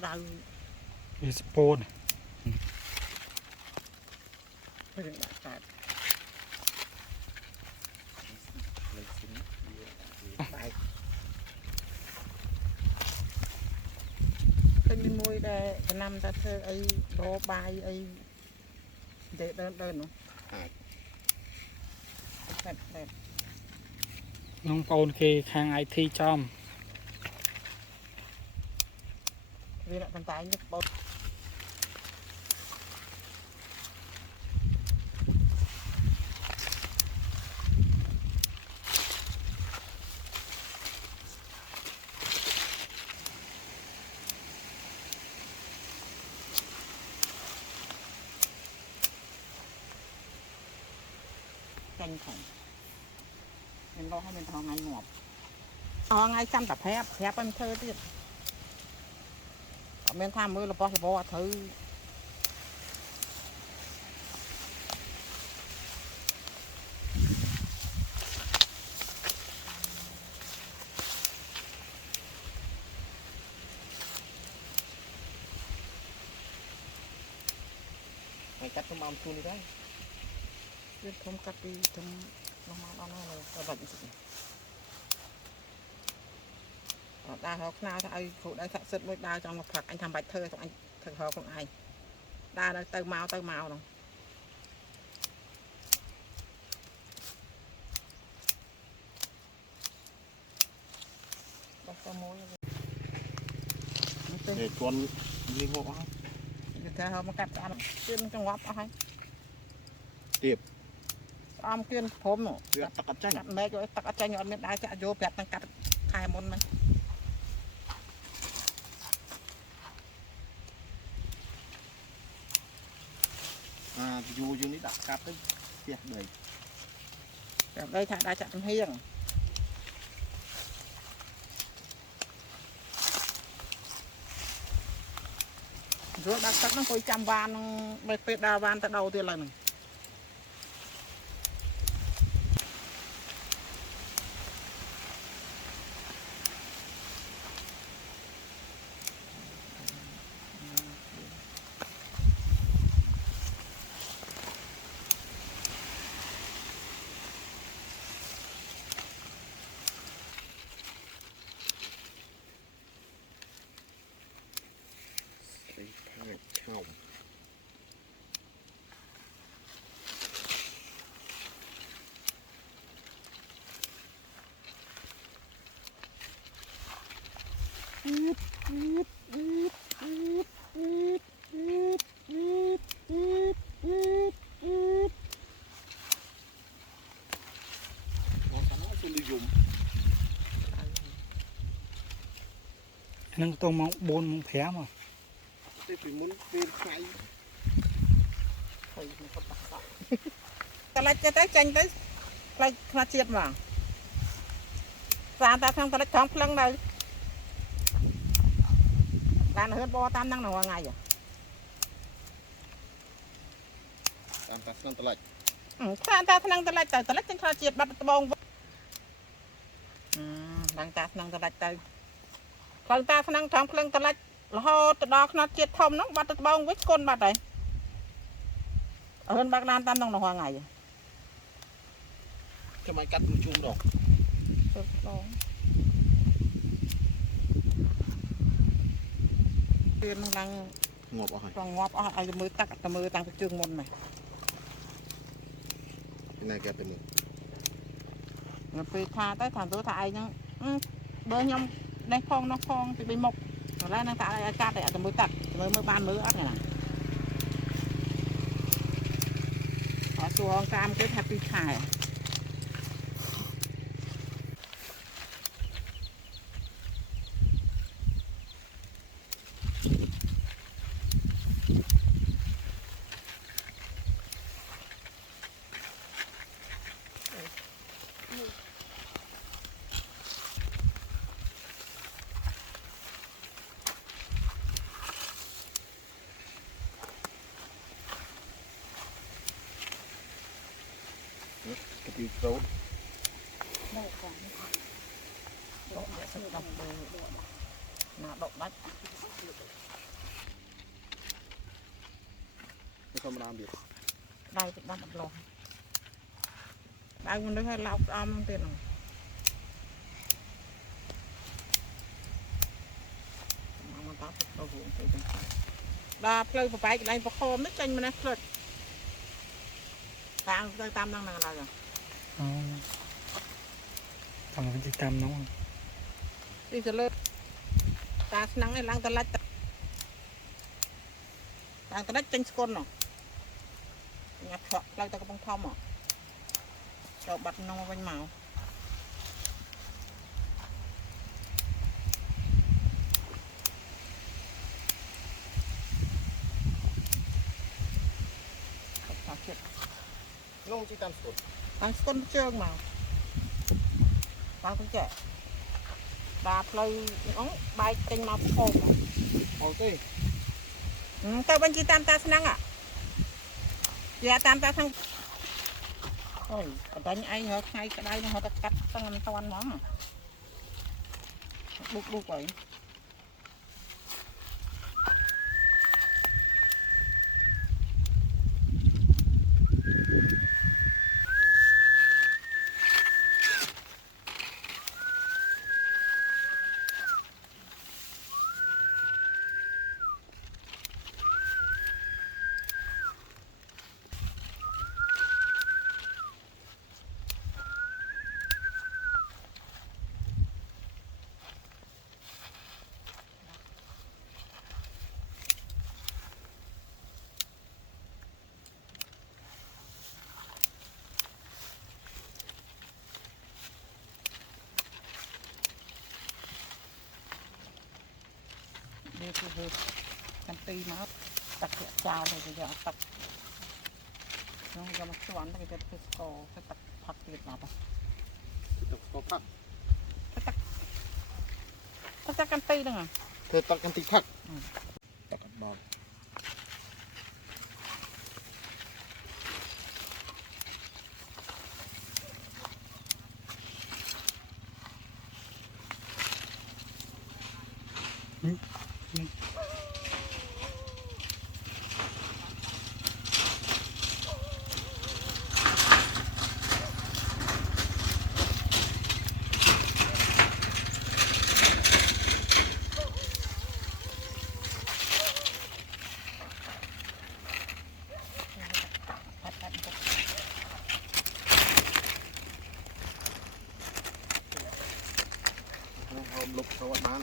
đau spawn phải đừng đặt tại cái môi đây cái năm ta thơ ấy đố bài ấy để đơn đơn nó đẹp đẹp nông côn khi khang ai thi trong vì lại bàn tay nhấc bột canh khổng mình loให้mình thò ngay ngọt thò ngay chăm tập hẹp hẹp em thơ chứ mình tham mưa là bỏ thứ mày cắt trong mâm chun đi đấy biết không cắt đi trong nó mà nó là bệnh gì đa họ nào ai phụ đây thật sự mới đa trong một phật anh tham bạch thơ anh thật họ không ai đa đây tơ màu rồi để con đi ngộ không thế họ mà cắt ăn kiên trong ngóp hay tiệp om kiên phốm nọ tắc cắt chanh cắt mấy cái tắc chanh nhọn miếng đá chạ vô bẹt tăng cắt hai môn này dù như đặt cắt tới tiệp đây thà đá chạ hiền rồi đặt cắt nó coi trăm van bê bê đa van tới đầu tiên lần chồng nâng tô mong bốn mong phé mà thì muốn về khai ta lại tới tranh tới lại là chiết mà ra ta thằng ta lại chọn lăng đây đàn hơn bo tam năng nào ngày tam ta năng lại ta năng ta lại trên thang chiết bắt bông đang ta năng ta lại tới còn ta năng thằng lăng ta lại là ho từ đó nó chiết thông nó bắt bông với con bắt đấy hơn bác nam tam năng nào ngày cho mày cắt chung rồi tiên đang ngọt rồi còn ngọt ai mới tắc mới tăng cái chương môn này cái này kẹp được người phi tha tới thằng tôi thải nhá bơ nhom đây phong nó phong thì bị mộc rồi lại nó thải lại cắt để mới tắc mới ban mới ớt này nè họ xuồng cam cái happy thải cái tí trâu động đất ไม่ธรรมดาเบียด đây thì đâm một lò đây mình đứng hay lọc âm tiền này mà tao phải đâu cũng phải chẳng đa plei phải cái này phải khom nít chanh mà nè plei tao tôi tam đang nào rồi ทำมันจะตามน้อง đi từ lên ta nắng này lang ta lách lang ta lách chanh con nè nhặt phật lang ta có bông thom à cho bật nông bên màu nông chỉ tam sốt lang con trơn màu lang con trẻ đạp plei ống bay chanh màu khô màu tê tao bên chị tam ta nắng à dạ tam ta thằng ôi đánh ai hết ngay cái đây nó họ ta cắt tăng ăn tao ăn món đục đục vậy đi thì căn tì mà tắc cái chào này bây giờ tắc nó giờ mà xoắn cái cái sco cái tắc phật tiệt nào vậy ตกก็พัก tắc căn tì đó à เธอตักกันติพักตักกันบอล เอาลบสวัสดิ์บ้าน